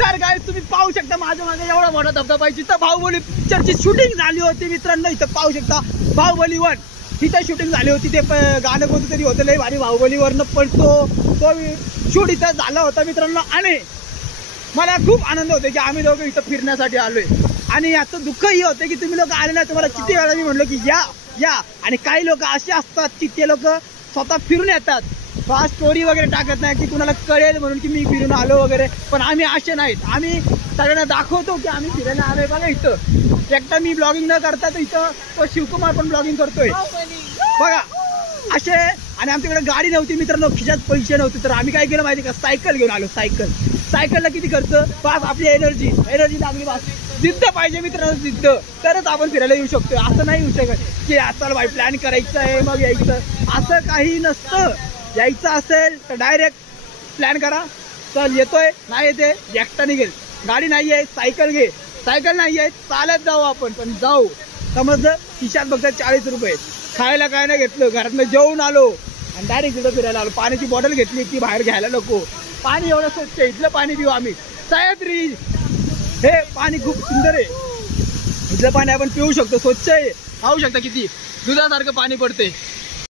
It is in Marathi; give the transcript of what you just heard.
तर गाईस तुम्ही पाहू शकता माझ्या मागे एवढा मोठा धबधबा आहे. जिथं बाहुबली पिक्चरची शूटिंग झाली होती मित्रांनो. इथं पाहू शकता बाहुबली 1 तिथं शूटिंग झाली होती. ते गाणं कोणतं तरी होतं लय भारी बाहुबलीवरनं, पण तो शूट इथं झाला होता मित्रांनो. आणि मला खूप आनंद होतो की आम्ही लोक इथं फिरण्यासाठी आलोय. आणि याचं दुःखही होतं की तुम्ही लोक आले नाही. तुम्हाला किती वेळा मी म्हणलो की या. आणि काही लोक असे असतात की ते लोक स्वतः फिरून येतात, स्टोरी वगैरे टाकत नाही की कुणाला कळेल म्हणून की मी फिरून आलो वगैरे. पण आम्ही असे नाहीत. आम्ही सगळ्यांना दाखवतो की आम्ही फिरायला आलोय. बघा इथं एकटा मी ब्लॉगिंग न करता तर इथं तो शिवकुमार पण ब्लॉगिंग करतोय बघा असे. आणि आमच्याकडे गाडी नव्हती मित्रांनो, खिशात पैसे नव्हते, तर आम्ही काय केलं माहिती का, सायकल घेऊन आलो. सायकलला किती खर्च, बस आपली एनर्जी लागली, बस जिद्द पाहिजे मित्रांनो, जिद्द, तरच आपण फिरायला येऊ शकतो. असं नाही येऊ शकत की आता बाई प्लॅन करायचं आहे मग यायचं, असं काही नसतं. यायचं असेल तर डायरेक्ट प्लॅन करा, चल येतोय, नाही येते एकटा निघेल. गाडी नाही आहे सायकल घे, सायकल नाही आहे चालत जाऊ आपण, पण जाऊ. समजलं. खिशात बघत 40 रुपये, खायला काय नाही घेतलं, घरातनं जेवून आलो आणि डायरेक्ट तिथं फिरायला आलो. पाण्याची बॉटल घेतली ती बाहेर घ्यायला नको. पाणी एवढं स्वच्छ, इथलं पाणी पिऊ आम्ही. सह्याद्री हे पाणी खूप सुंदर आहे, इथलं पाणी आपण पिऊ शकतो, स्वच्छ आहे. पाहू शकता किती दुधासारखं पाणी पडते.